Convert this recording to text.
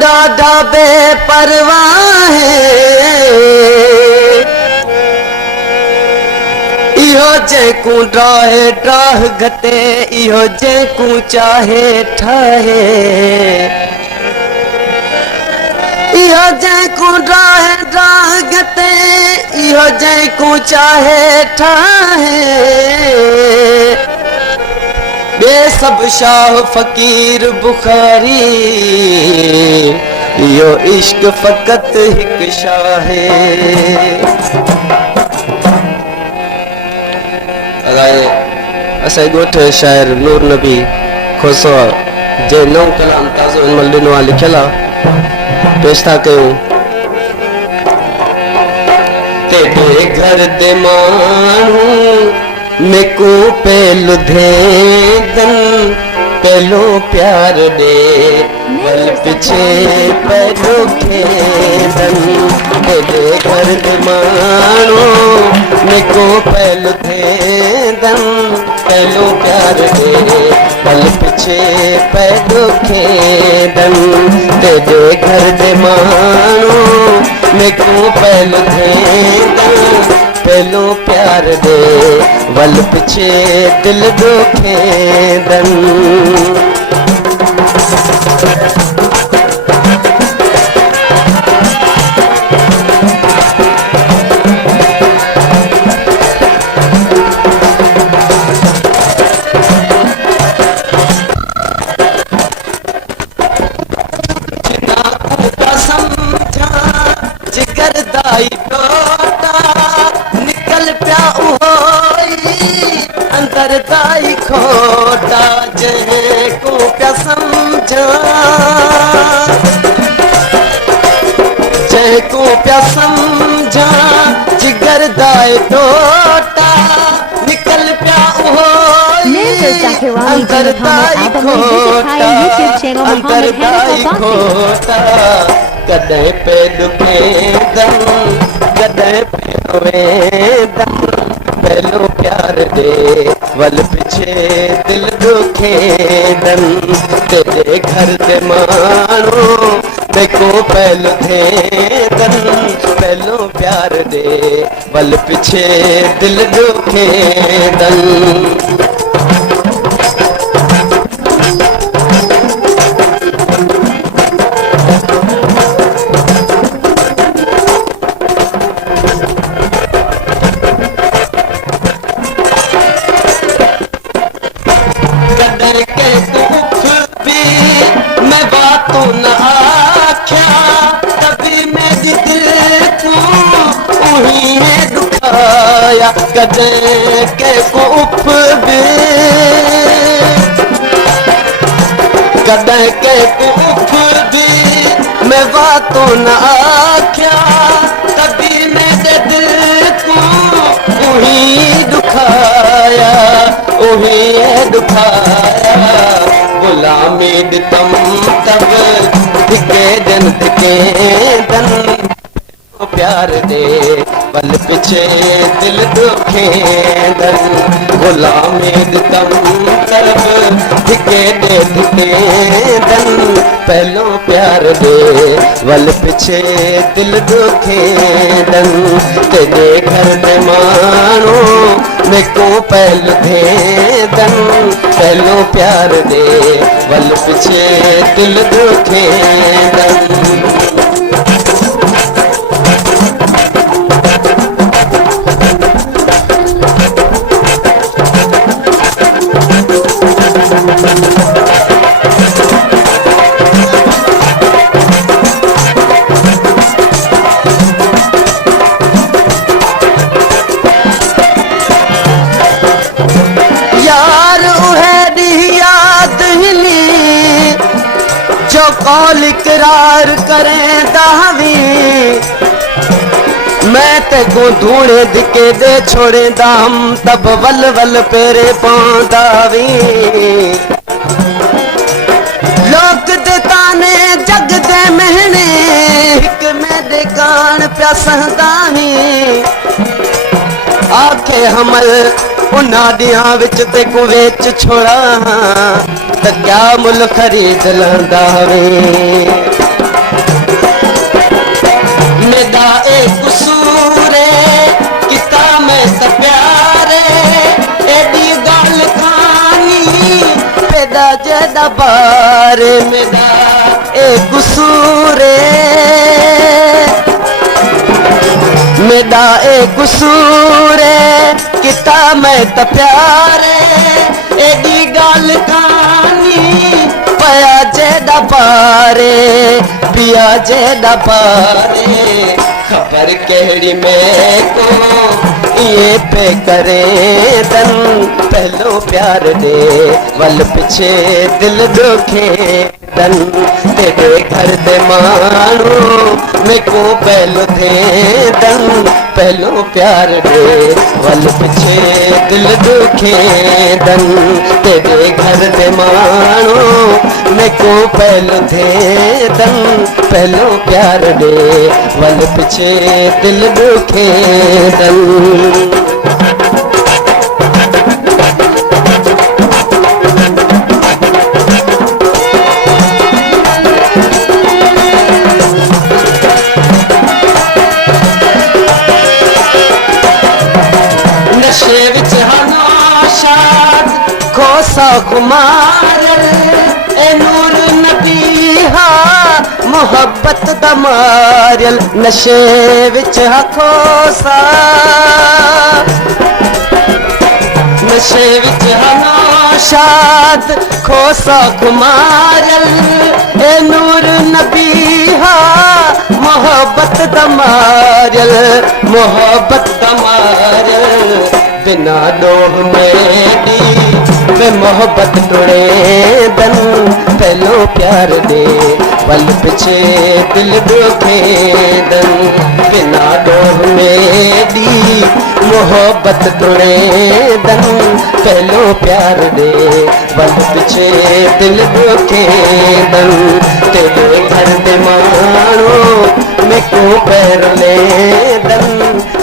डाढा बेपरवाह इहो जेकू ड्राहे ड्राह घटे इहो जेकू चाहे ठाहे इहो जेकू ड्राहे ड्राह घटे इहो जेकू चाहे ठाहे बे सब शाह फकीर बुखारी यो इश्क फकत हिक शाहे असां गोठ शायर नूर नबी खोसो जे नौ कलाम ताज़ो मलिनो लिखियल पेश था कयूं तेरे घर दे मानू मेको पहलू धेदन पहलो प्यार दे वल पीछे पहलो खेदन तेरे घर दे मानो मेको पहलू धेदन पहलो प्यार दे वल पीछे पहलो खेदन तेरे घर दे मानो मेको पहलू धेदन पहलो प्यार दे वल पीछे दिल दुखेदन जिगर दाई निकल प्या अंदर दाई खोटा को प्या समझा को प्या समझा जिगर दाई टोटा निकल प्या अंदर दाई खोटा अंदर दाई खोटा कदे पे दुखे दम कदे पे रोए दम पहलो प्यार दे वल पीछे दिल दुखे दम तेरे घर दे मानो देखो पहलो थे दम पहलो प्यार दे वल पीछे दिल दुखे दम कदे के को उफ भी कदे के को उफ भी मैं बातों न आख्या तभी मेरे दिल को उही दुखाया गुलामी तम तब दिखे दन प्यार दे वल पीछे दिल दुखे दन गुलामी तम तब दिखे दन पहलो प्यार दे वल पीछे दिल दुखे दन तेरे घर दे मानो मेको पहलू दे दन पहलो प्यार दे वल पीछे दिल दुखे दन कौल इकरार करें दावी मैं ते को धूड़े दिके दे छोड़े दाम तब वल वल पेरे पांदावी लोग दे ताने जग दे महने हिक मेरे कान प्या सहदाही आखे हमल उन्ना दिया विच ते को वेच छोड़ा त क्या मुल खरीद लंदा वे जेदा जेदा बारे मेरा एक कसूरे मेरा एक कसूरे किता मैं त प्यारे एडी गाल कानी पया जेदा बारे पिया जेदा बारे खबर केड़ी में को ये पे करे दन पहलो प्यार दे वल पिछे दिल दुखे दन तेरे घर दे मानू मैं को पहलो थे दन पहलो प्यार दे वल पिछे दिल दुखे दन तेरे घर दे मानू मैं को पहलो थे दन पहलो प्यार दे वल पिछे दिल दुखे दन नशे विच हनाशाद खोसा खुमार ए नूर नबी हा मोहब्बत दा मारियल नशे विच खोसा नशे विच हनाशाद खोसा खुमारियल ए नूर नबी हा मोहब्बत दा मारियल मोहब्बत दा मारियल बिना डोह मेरी मैं मोहब्बत तोड़े दन पहलो प्यार दे वल पिछे दिल दुखे दन बिना डोह मेरी मोहब्बत तोड़े दन पहलो प्यार दे वल पिछे दिल दुखे दन तेरे घर दे मानो मैं को पैर ले दन